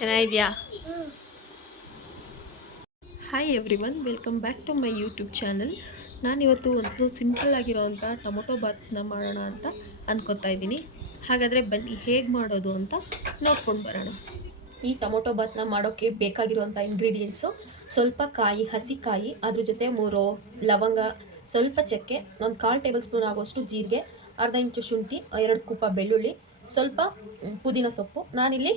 ಚೆನ್ನಾಗಿದ್ಯಾ? Hi everyone welcome back to my YouTube channel ನಾನಿವತ್ತು ಒಂದು ಸಿಂಪಲ್ ಆಗಿರೋವಂಥ ಟೊಮೊಟೊ ಬಾತ್ನ ಮಾಡೋಣ ಅಂತ ಅಂದ್ಕೊತಾ ಇದ್ದೀನಿ. ಹಾಗಾದರೆ ಬನ್ನಿ, ಹೇಗೆ ಮಾಡೋದು ಅಂತ ನೋಡ್ಕೊಂಡು ಬರೋಣ. ಈ ಟೊಮೊಟೊ ಬಾತ್ನ ಮಾಡೋಕ್ಕೆ ಬೇಕಾಗಿರುವಂಥ ಇಂಗ್ರೀಡಿಯೆಂಟ್ಸು ಸ್ವಲ್ಪ ಕಾಯಿ, ಹಸಿ ಕಾಯಿ, ಅದ್ರ ಜೊತೆ ಮೂರು ಲವಂಗ, ಸ್ವಲ್ಪ ಚಕ್ಕೆ, ಒಂದು ಕಾಲು ಟೇಬಲ್ ಸ್ಪೂನ್ ಆಗೋಷ್ಟು ಜೀರಿಗೆ, ಅರ್ಧ ಇಂಚು ಶುಂಠಿ, ಎರಡು ಕುಪ್ಪ ಬೆಳ್ಳುಳ್ಳಿ, ಸ್ವಲ್ಪ ಪುದೀನ ಸೊಪ್ಪು. ನಾನಿಲ್ಲಿ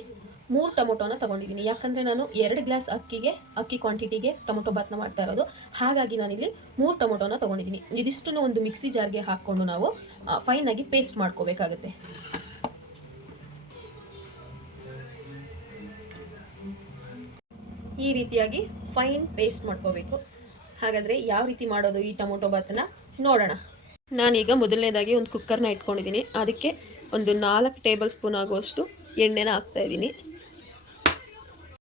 ಮೂರು ಟೊಮೊಟೊನ ತಗೊಂಡಿದ್ದೀನಿ. ಯಾಕಂದರೆ ನಾನು ಎರಡು ಗ್ಲಾಸ್ ಅಕ್ಕಿಗೆ, ಅಕ್ಕಿ ಕ್ವಾಂಟಿಟಿಗೆ ಟೊಮೊಟೊ ಬಾತ್ನ ಮಾಡ್ತಾ ಇರೋದು. ಹಾಗಾಗಿ ನಾನಿಲ್ಲಿ ಮೂರು ಟೊಮೊಟೊನ ತಗೊಂಡಿದ್ದೀನಿ. ಇದಿಷ್ಟನ್ನು ಒಂದು ಮಿಕ್ಸಿ ಜಾರ್ಗೆ ಹಾಕ್ಕೊಂಡು ನಾವು ಫೈನಾಗಿ ಪೇಸ್ಟ್ ಮಾಡ್ಕೋಬೇಕಾಗುತ್ತೆ. ಈ ರೀತಿಯಾಗಿ ಫೈನ್ ಪೇಸ್ಟ್ ಮಾಡ್ಕೋಬೇಕು. ಹಾಗಾದರೆ ಯಾವ ರೀತಿ ಮಾಡೋದು ಈ ಟೊಮೊಟೊ ಬಾತನ್ನ ನೋಡೋಣ. ನಾನೀಗ ಮೊದಲನೇದಾಗಿ ಒಂದು ಕುಕ್ಕರ್ನ ಇಟ್ಕೊಂಡಿದ್ದೀನಿ. ಅದಕ್ಕೆ ಒಂದು ನಾಲ್ಕು ಟೇಬಲ್ ಸ್ಪೂನ್ ಆಗುವಷ್ಟು ಎಣ್ಣೆನ ಹಾಕ್ತಾ ಇದ್ದೀನಿ.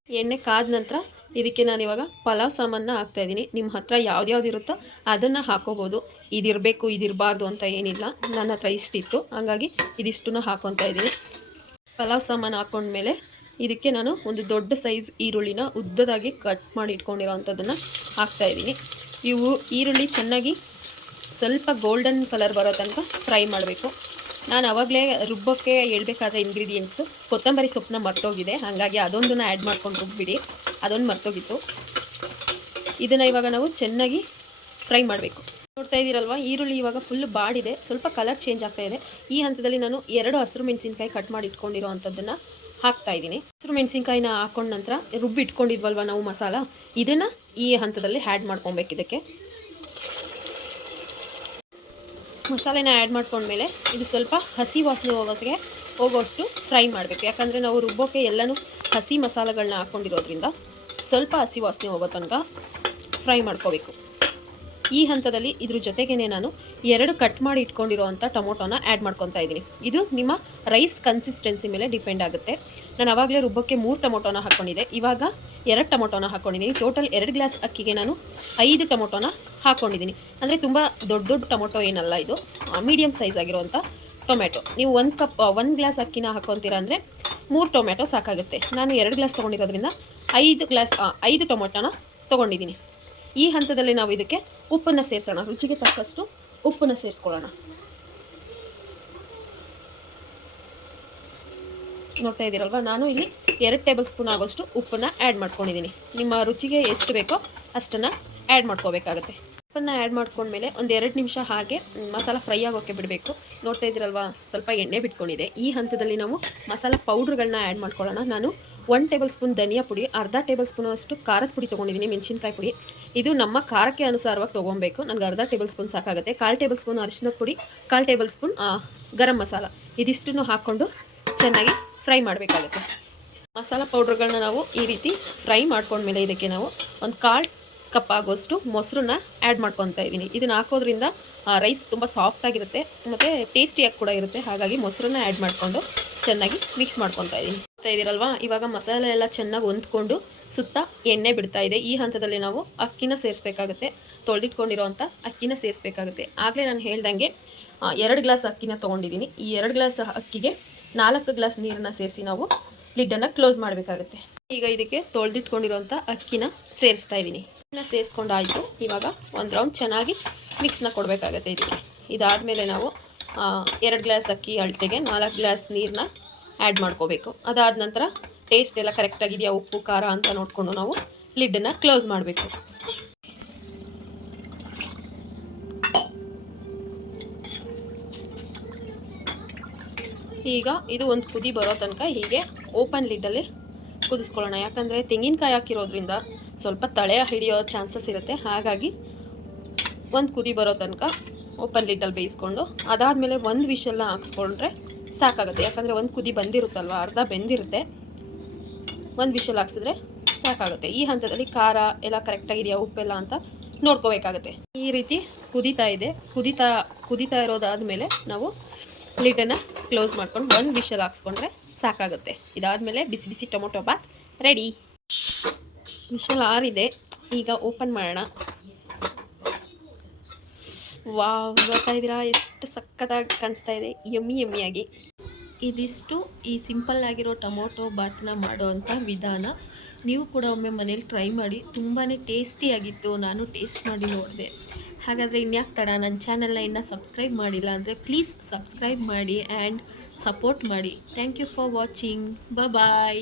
ಎಣ್ಣೆ ಕಾದ ನಂತರ ಇದಕ್ಕೆ ನಾನು ಇವಾಗ ಪಲಾವ್ ಸಾಮಾನ ಹಾಕ್ತಾ ಇದ್ದೀನಿ. ನಿಮ್ಮ ಹತ್ರ ಯಾವ್ದ್ಯಾವ್ದು ಇರುತ್ತೋ ಅದನ್ನು ಹಾಕೋಬೋದು. ಇದಿರಬೇಕು, ಇದಿರಬಾರ್ದು ಅಂತ ಏನಿಲ್ಲ. ನನ್ನ ಹತ್ರ ಇಷ್ಟಿತ್ತು. ಹಾಗಾಗಿ ಇದಿಷ್ಟನ್ನು ಹಾಕೊತಾ ಇದ್ದೀನಿ. ಪಲಾವ್ ಸಾಮಾನು ಹಾಕೊಂಡ್ಮೇಲೆ ಇದಕ್ಕೆ ನಾನು ಒಂದು ದೊಡ್ಡ ಸೈಜ್ ಈರುಳ್ಳಿನ ಉದ್ದದಾಗಿ ಕಟ್ ಮಾಡಿ ಇಟ್ಕೊಂಡಿರೋ ಅಂಥದ್ದನ್ನು ಹಾಕ್ತಾ ಇದ್ದೀನಿ. ಇವು ಈರುಳ್ಳಿ ಚೆನ್ನಾಗಿ ಸ್ವಲ್ಪ ಗೋಲ್ಡನ್ ಕಲರ್ ಬರೋ ತನಕ ಫ್ರೈ ಮಾಡಬೇಕು. ನಾನು ಆವಾಗಲೇ ರುಬ್ಬಕ್ಕೆ ಹೇಳಬೇಕಾದ ಇಂಗ್ರೀಡಿಯೆಂಟ್ಸು ಕೊತ್ತಂಬರಿ ಸೊಪ್ಪನ್ನ ಮರ್ತೋಗಿದೆ. ಹಾಗಾಗಿ ಅದೊಂದನ್ನು ಆ್ಯಡ್ ಮಾಡ್ಕೊಂಡು ರುಬ್ಬಿಡಿ. ಅದೊಂದು ಮರ್ತೋಗಿತ್ತು. ಇದನ್ನು ಇವಾಗ ನಾವು ಚೆನ್ನಾಗಿ ಫ್ರೈ ಮಾಡಬೇಕು. ನೋಡ್ತಾ ಇದ್ದೀರಲ್ವ, ಈರುಳ್ಳಿ ಇವಾಗ ಫುಲ್ ಬಾಡಿದೆ. ಸ್ವಲ್ಪ ಕಲರ್ ಚೇಂಜ್ ಆಗ್ತಾ ಇದೆ. ಈ ಹಂತದಲ್ಲಿ ನಾನು ಎರಡು ಹಸಿರು ಮೆಣಸಿನ್ಕಾಯಿ ಕಟ್ ಮಾಡಿ ಇಟ್ಕೊಂಡಿರೋ ಅಂಥದ್ದನ್ನು ಹಾಕ್ತಾ ಇದ್ದೀನಿ. ಹಸಿರು ಮೆಣಸಿನ್ಕಾಯಿನ ಹಾಕೊಂಡ ನಂತರ ರುಬ್ಬಿ ಇಟ್ಕೊಂಡಿದ್ವಲ್ವ ನಾವು ಮಸಾಲ? ಇದನ್ನು ಈ ಹಂತದಲ್ಲಿ ಆ್ಯಡ್ ಮಾಡ್ಕೊಬೇಕು ಇದಕ್ಕೆ. ಮಸಾಲೆನ ಆ್ಯಡ್ ಮಾಡ್ಕೊಂಡ್ಮೇಲೆ ಇದು ಸ್ವಲ್ಪ ಹಸಿ ವಾಸನೆ ಹೋಗೋಕ್ಕೆ ಹೋಗೋಷ್ಟು ಫ್ರೈ ಮಾಡಬೇಕು. ಯಾಕಂದರೆ ನಾವು ರುಬ್ಬೋಕ್ಕೆ ಎಲ್ಲನೂ ಹಸಿ ಮಸಾಲೆಗಳನ್ನ ಹಾಕ್ಕೊಂಡಿರೋದ್ರಿಂದ ಸ್ವಲ್ಪ ಹಸಿ ವಾಸನೆ ಹೋಗೋ ತನಕ ಫ್ರೈ ಮಾಡ್ಕೋಬೇಕು. ಈ ಹಂತದಲ್ಲಿ ಇದ್ರ ಜೊತೆಗೇ ನಾನು ಎರಡು ಕಟ್ ಮಾಡಿ ಇಟ್ಕೊಂಡಿರೋವಂಥ ಟೊಮೊಟೊನ ಆ್ಯಡ್ ಮಾಡ್ಕೊತಾ ಇದ್ದೀನಿ. ಇದು ನಿಮ್ಮ ರೈಸ್ ಕನ್ಸಿಸ್ಟೆನ್ಸಿ ಮೇಲೆ ಡಿಪೆಂಡ್ ಆಗುತ್ತೆ. ನಾನು ಆವಾಗಲೇ ರುಬ್ಬಕ್ಕೆ ಮೂರು ಟೊಮೊಟೊನ ಹಾಕ್ಕೊಂಡಿದ್ದೆ ಇವಾಗ ಎರಡು ಟೊಮೊಟೊನ ಹಾಕ್ಕೊಂಡಿದ್ದೀನಿ ಟೋಟಲ್ ಎರಡು ಗ್ಲಾಸ್ ಅಕ್ಕಿಗೆ ನಾನು ಐದು ಟೊಮೊಟೊನ ಹಾಕ್ಕೊಂಡಿದ್ದೀನಿ ಅಂದರೆ ತುಂಬ ದೊಡ್ಡ ದೊಡ್ಡ ಟೊಮೊಟೊ ಏನಲ್ಲ ಇದು ಮೀಡಿಯಮ್ ಸೈಜ್ ಆಗಿರುವಂಥ ಟೊಮೆಟೊ ನೀವು ಒಂದು ಕಪ್ ಒಂದು ಗ್ಲಾಸ್ ಅಕ್ಕಿನ ಹಾಕೊತೀರಾ ಅಂದರೆ ಮೂರು ಟೊಮೆಟೊ ಸಾಕಾಗುತ್ತೆ. ನಾನು ಎರಡು ಗ್ಲಾಸ್ ತೊಗೊಂಡಿರೋದ್ರಿಂದ ಐದು ಗ್ಲಾಸ್ ಐದು ಟೊಮೊಟೊನ ತೊಗೊಂಡಿದ್ದೀನಿ. ಈ ಹಂತದಲ್ಲಿ ನಾವು ಇದಕ್ಕೆ ಉಪ್ಪನ್ನು ಸೇರಿಸೋಣ. ರುಚಿಗೆ ತಕ್ಕಷ್ಟು ಉಪ್ಪನ್ನು ಸೇರಿಸ್ಕೊಳ್ಳೋಣ. ನೋಡ್ತಾ ಇದ್ದೀರಲ್ವ? ನಾನು ಇಲ್ಲಿ ಎರಡು ಟೇಬಲ್ ಸ್ಪೂನ್ ಆಗೋಷ್ಟು ಉಪ್ಪನ್ನು ಆ್ಯಡ್ ಮಾಡ್ಕೊಂಡಿದ್ದೀನಿ. ನಿಮ್ಮ ರುಚಿಗೆ ಎಷ್ಟು ಬೇಕೋ ಅಷ್ಟನ್ನು ಆ್ಯಡ್ ಮಾಡ್ಕೋಬೇಕಾಗತ್ತೆ. ಉಪ್ಪನ್ನು ಆ್ಯಡ್ ಮಾಡ್ಕೊಂಡ್ಮೇಲೆ ಒಂದು ಎರಡು ನಿಮಿಷ ಹಾಗೆ ಮಸಾಲ ಫ್ರೈ ಆಗೋಕ್ಕೆ ಬಿಡಬೇಕು. ನೋಡ್ತಾ ಇದ್ದೀರಲ್ವ, ಸ್ವಲ್ಪ ಎಣ್ಣೆ ಬಿಟ್ಕೊಂಡಿದೆ. ಈ ಹಂತದಲ್ಲಿ ನಾವು ಮಸಾಲ ಪೌಡ್ರ್ಗಳನ್ನ ಆ್ಯಡ್ ಮಾಡ್ಕೊಳ್ಳೋಣ. ನಾನು ಒನ್ ಟೇಬಲ್ ಸ್ಪೂನ್ ಧನಿಯಾ ಪುಡಿ, ಅರ್ಧ ಟೇಬಲ್ ಸ್ಪೂನ್ ಅಷ್ಟು ಖಾರದ ಪುಡಿ ತೊಗೊಂಡಿದ್ದೀನಿ, ಮೆಣಸಿನ್ಕಾಯಿ ಪುಡಿ. ಇದು ನಮ್ಮ ಖಾರಕ್ಕೆ ಅನುಸಾರವಾಗಿ ತೊಗೊಬೇಕು ನನಗೆ ಅರ್ಧ ಟೇಬಲ್ ಸ್ಪೂನ್ ಸಾಕಾಗುತ್ತೆ. ಕಾಲು ಟೇಬಲ್ ಸ್ಪೂನ್ ಅರಿಶಿನ ಪುಡಿ, ಕಾಲು ಟೇಬಲ್ ಸ್ಪೂನ್ ಗರಂ ಮಸಾಲ. ಇದಿಷ್ಟನ್ನು ಹಾಕ್ಕೊಂಡು ಚೆನ್ನಾಗಿ ಫ್ರೈ ಮಾಡಬೇಕಾಗುತ್ತೆ. ಮಸಾಲ ಪೌಡ್ರ್ಗಳನ್ನ ನಾವು ಈ ರೀತಿ ಫ್ರೈ ಮಾಡ್ಕೊಂಡ್ಮೇಲೆ ಇದಕ್ಕೆ ನಾವು ಒಂದು ಕಾಲು ಕಪ್ ಆಗೋಷ್ಟು ಮೊಸರನ್ನ ಆ್ಯಡ್ ಮಾಡ್ಕೊತಾ ಇದ್ದೀನಿ. ಇದನ್ನು ಹಾಕೋದ್ರಿಂದ ರೈಸ್ ತುಂಬ ಸಾಫ್ಟಾಗಿರುತ್ತೆ ಮತ್ತು ಟೇಸ್ಟಿಯಾಗಿ ಕೂಡ ಇರುತ್ತೆ. ಹಾಗಾಗಿ ಮೊಸರನ್ನ ಆ್ಯಡ್ ಮಾಡಿಕೊಂಡು ಚೆನ್ನಾಗಿ ಮಿಕ್ಸ್ ಮಾಡ್ಕೊತಾ ಇದ್ದೀನಿ. ಮಾಡ್ತಾ ಇದ್ದೀರಲ್ವಾ? ಇವಾಗ ಮಸಾಲೆ ಎಲ್ಲ ಚೆನ್ನಾಗಿ ಹೊಂದ್ಕೊಂಡು ಸುತ್ತ ಎಣ್ಣೆ ಬಿಡ್ತಾ ಇದೆ. ಈ ಹಂತದಲ್ಲಿ ನಾವು ಅಕ್ಕಿನ ಸೇರಿಸ್ಬೇಕಾಗುತ್ತೆ. ತೊಳೆದಿಟ್ಕೊಂಡಿರೋವಂಥ ಅಕ್ಕಿನ ಸೇರಿಸ್ಬೇಕಾಗುತ್ತೆ. ಆಗಲೇ ನಾನು ಹೇಳ್ದಂಗೆ ಎರಡು ಗ್ಲಾಸ್ ಅಕ್ಕಿನ ತೊಗೊಂಡಿದ್ದೀನಿ. ಈ ಎರಡು ಗ್ಲಾಸ್ ಅಕ್ಕಿಗೆ ನಾಲ್ಕು ಗ್ಲಾಸ್ ನೀರನ್ನ ಸೇರಿಸಿ ನಾವು ಲಿಡ್ಡನ್ನು ಕ್ಲೋಸ್ ಮಾಡಬೇಕಾಗುತ್ತೆ. ಈಗ ಇದಕ್ಕೆ ತೊಳೆದಿಟ್ಕೊಂಡಿರೋಂಥ ಅಕ್ಕಿನ ಸೇರಿಸ್ತಾ ಇದ್ದೀನಿ. ಅಕ್ಕಿನ ಸೇರಿಸ್ಕೊಂಡಾಯಿತು ಇವಾಗ ಒಂದು ರೌಂಡ್ ಚೆನ್ನಾಗಿ ಮಿಕ್ಸ್ನ ಕೊಡಬೇಕಾಗತ್ತೆ ಇದಕ್ಕೆ ಇದಾದಮೇಲೆ ನಾವು ಎರಡು ಗ್ಲಾಸ್ ಅಕ್ಕಿ, ಅಳತೆಗೆ ನಾಲ್ಕು ಗ್ಲಾಸ್ ನೀರನ್ನ ಆ್ಯಡ್ ಮಾಡ್ಕೋಬೇಕು. ಅದಾದ ನಂತರ ಟೇಸ್ಟ್ ಎಲ್ಲ ಕರೆಕ್ಟಾಗಿದೆಯಾ ಉಪ್ಪು, ಖಾರ ಅಂತ ನೋಡಿಕೊಂಡು ನಾವು ಲಿಡ್ಡನ್ನು ಕ್ಲೋಸ್ ಮಾಡಬೇಕು. ಈಗ ಇದು ಒಂದು ಕುದಿ ಬರೋ ತನಕ ಹೀಗೆ ಓಪನ್ ಲಿಡ್ಡಲ್ಲಿ ಕುದಿಸ್ಕೊಳ್ಳೋಣ ಯಾಕಂದರೆ ತೆಂಗಿನಕಾಯಿ ಹಾಕಿರೋದ್ರಿಂದ ಸ್ವಲ್ಪ ತಳೆ ಹಿಡಿಯೋ ಚಾನ್ಸಸ್ ಇರುತ್ತೆ. ಹಾಗಾಗಿ ಒಂದು ಕುದಿ ಬರೋ ತನಕ ಓಪನ್ ಲಿಡ್ಡಲ್ಲಿ ಬೇಯಿಸ್ಕೊಂಡು, ಅದಾದಮೇಲೆ ಒಂದು ವಿಷಲ್ನ ಹಾಕ್ಸ್ಕೊಂಡ್ರೆ ಸಾಕಾಗುತ್ತೆ. ಯಾಕಂದರೆ ಒಂದು ಕುದಿ ಬಂದಿರುತ್ತಲ್ವ, ಅರ್ಧ ಬೆಂದಿರುತ್ತೆ. ಒಂದು ವಿಷಲ್ ಹಾಕ್ಸಿದ್ರೆ ಸಾಕಾಗುತ್ತೆ. ಈ ಹಂತದಲ್ಲಿ ಖಾರ ಎಲ್ಲ ಕರೆಕ್ಟಾಗಿದೆಯಾ ಉಪ್ಪೆಲ್ಲ ಅಂತ ನೋಡ್ಕೋಬೇಕಾಗುತ್ತೆ. ಈ ರೀತಿ ಕುದೀತಾ ಇದೆ. ಕುದೀತಾ ಕುದೀತಾ ಇರೋದಾದಮೇಲೆ ನಾವು ಲಿಡನ್ನು ಕ್ಲೋಸ್ ಮಾಡ್ಕೊಂಡು ಒಂದು ವಿಷಲ್ ಹಾಕ್ಸ್ಕೊಂಡ್ರೆ ಸಾಕಾಗುತ್ತೆ. ಇದಾದಮೇಲೆ ಬಿಸಿ ಬಿಸಿ ಟೊಮೊಟೊ ಬಾತ್ ರೆಡಿ. ವಿಷಲ್ ಆರಿದೆ. ಈಗ ಓಪನ್ ಮಾಡೋಣ. ವಾವ್, ನೋಡ್ತಾ ಇದ್ದೀರಾ? ಎಷ್ಟು ಸಕ್ಕತ್ತಾಗಿ ಕಾಣಿಸ್ತಾ ಇದೆ. ಯಮ್ಮಿ ಯಮ್ಮಿಯಾಗಿ. ಇದಿಷ್ಟು ಈ ಸಿಂಪಲ್ ಆಗಿರೋ ಟೊಮೊಟೊ ಬಾತ್ನ ಮಾಡುವಂಥ ವಿಧಾನ. ನೀವು ಕೂಡ ಒಮ್ಮೆ ಮನೇಲಿ ಟ್ರೈ ಮಾಡಿ. ತುಂಬಾ ಟೇಸ್ಟಿಯಾಗಿತ್ತು. ನಾನು ಟೇಸ್ಟ್ ಮಾಡಿ ನೋಡಿದೆ. ಹಾಗಾದರೆ ಇನ್ಯಾಕೆ ತಡ? ನನ್ನ ಚಾನಲ್ನ ಇನ್ನೂ ಸಬ್ಸ್ಕ್ರೈಬ್ ಮಾಡಿಲ್ಲ ಅಂದರೆ ಪ್ಲೀಸ್ ಸಬ್ಸ್ಕ್ರೈಬ್ ಮಾಡಿ ಆ್ಯಂಡ್ ಸಪೋರ್ಟ್ ಮಾಡಿ. Thank you for watching bye